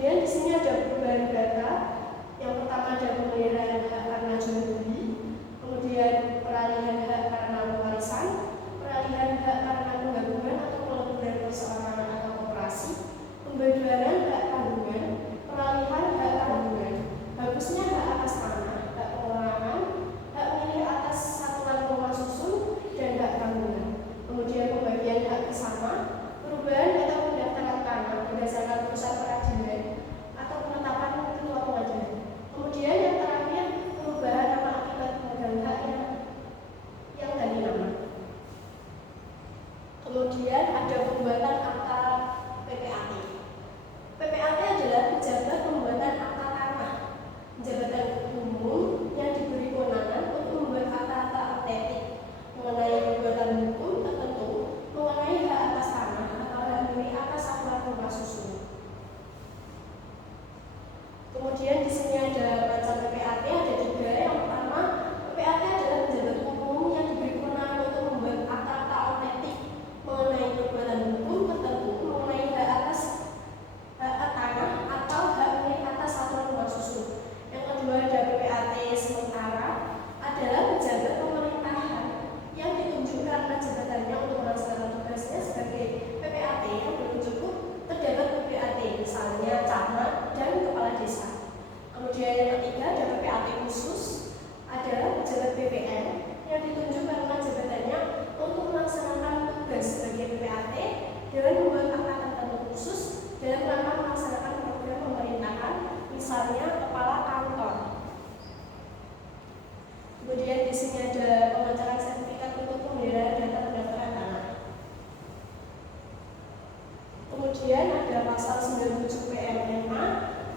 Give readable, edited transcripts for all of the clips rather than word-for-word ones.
Kemudian di sini ada perubahan data. Yang pertama ada pemeliharaan hak karena jual beli, kemudian peralihan hak karena warisan, peralihan hak karena penggabungan atau peleburan perseorangan atau koperasi, pembagian hak tanggungan, peralihan hak tanggungan, hapusnya hak atas tanah, hak pengurangan, hak milik atas satuan rumah susun, dan hak tanggungan. Kemudian pembagian hak bersama, perubahan atau pendaftaran tanah berdasarkan putusan peradilan atau penetapan ketua pengadilan. Kemudian yang terakhir, perubahan nama akibat pemegang hak yang ganti nama. Kemudian ada pembuatan akta PPAT. PPAT adalah pejabat pembuatan akta tanah, jabatan umum yang diberi kewenangan untuk membuat akta-akta autentik mengenai perbuatan hukum tertentu mengenai hak atas tanah atau hak milik atas satuan rumah susun. Kemudian di sini ada macam PPAT, ada 3. Yang pertama, PPAT adalah pejabat umum yang diberi kewenangan untuk membuat akta-akta autentik mengenai perbuatan hukum tertentu mengenai hak atas tanah atau hak milik atas satuan rumah susun. Yang kedua ada PPAT sementara, adalah pejabat pemerintahan yang ditunjuk karena jabatannya untuk melaksanakan tugasnya sebagai PPAT yang belum cukup terdapat PPAT, misalnya camat dan kepala desa. Kemudian yang ketiga ada PPAT khusus, adalah pejabat BPN yang ditunjuk karena jabatannya untuk melaksanakan tugas sebagai PPAT dengan membuat akta tertentu khusus dalam rangka melaksanakan program pemerintahan, misalnya kepala kantor. Kemudian di sini ada pemacaran sertifikat untuk pemeliharaan data pendaftaran tanah. Kemudian ada pasal 97 PMNA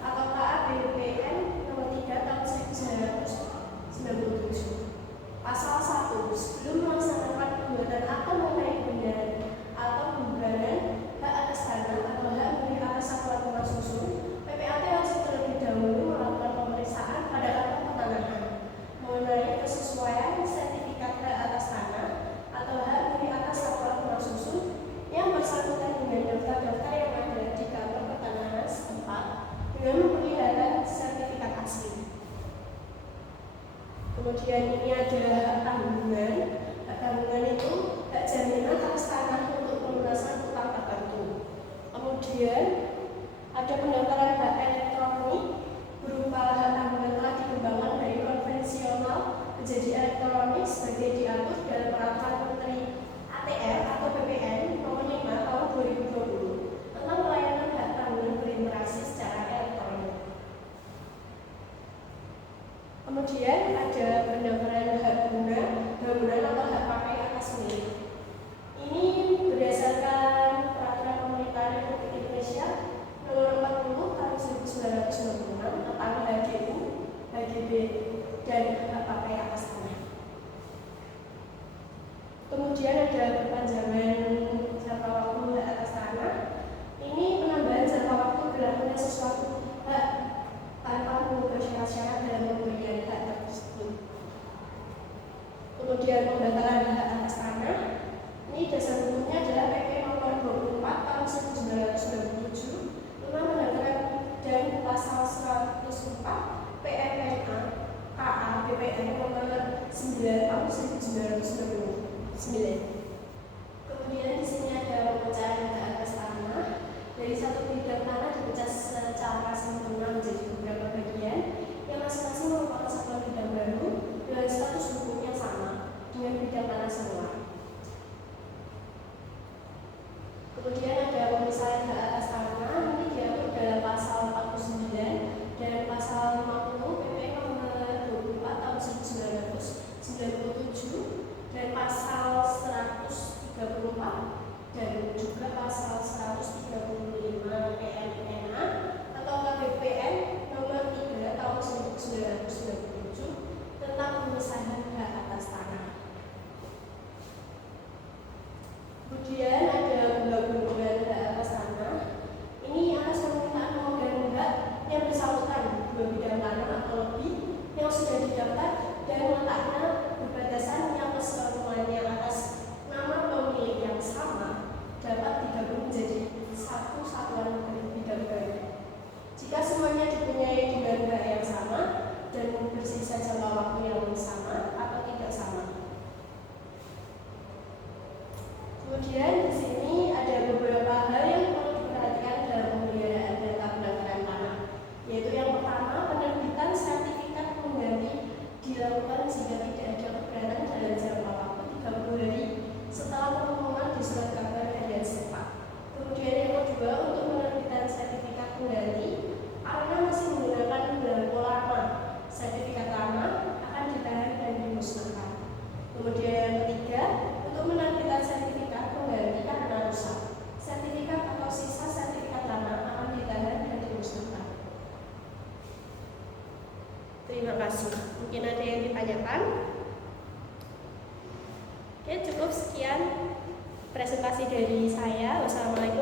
atau KA BPN nomor 3 tahun 1997. Pasal 1, sebelum melaksanakan pembuatan akta mengenai pembenaran atau pembubaran hak atas tanah atau hak milik atas satuan rumah susun, PPAT wajib terlebih dahulu melakukan pemeriksaan pada kantor pertanahan mengenai kesesuaian sertifikat hak atas tanah atau hak milik atas satuan rumah susun yang bersangkutan dengan daftar-daftar yang ada di kantor pertanahan setempat dengan memperlihatkan sertifikat asli. Kemudian ini ada hak tanggungan. Hak tanggungan itu hak jaminan atas tanah untuk pelunasan utang tertentu. Kemudian ada pendaftaran hak elektronik berupa hak tanggungan telah dikembangkan dari konvensional menjadi elektronik sebagai diatur dalam peraturan Menteri ATR atau BPN nomor 5 tahun 2020 tentang pelayanan hak tanggungan berinteraksi secara elektronik. Kemudian ada pendaftaran hak bangunan atau hak pakai atas milik. Ini berdasarkan peraturan pemerintah Republik Indonesia nomor 40 tahun 1996 tentang HGU, HGB, dan hak pakai atas tanah. Kemudian ada perpanjangan jangka waktu hak atas tanah. Ini penambahan jangka waktu berlakunya sesuatu hak tanpa mengubah syarat-syarat dalam pemberian hak tersebut. Kemudian pembatalan hak atas tanah. Ini dasar hukumnya adalah PP nomor 24 tahun 1997 tentang pendaftaran dan pasal 104 PMNA KA BPN nomor 9 tahun 1999. Kemudian di sini ada pemecahan hak atas tanah. Dari satu bidang tanah dipecah secara sempurna menjadi beberapa bagian yang masing-masing merupakan sebuah bidang baru dengan status hukum yang sama dengan bidang tanah semula. Kemudian ada pemisahan hak atas tanah. Ini diatur dalam pasal 49 dan pasal 50 PP nomor 24 tahun 1997 dan pasal 134 dan juga pasal 135 PMNA Terima kasih. Mungkin ada yang ditanyakan? Oke, cukup sekian presentasi dari saya. Wassalamualaikum.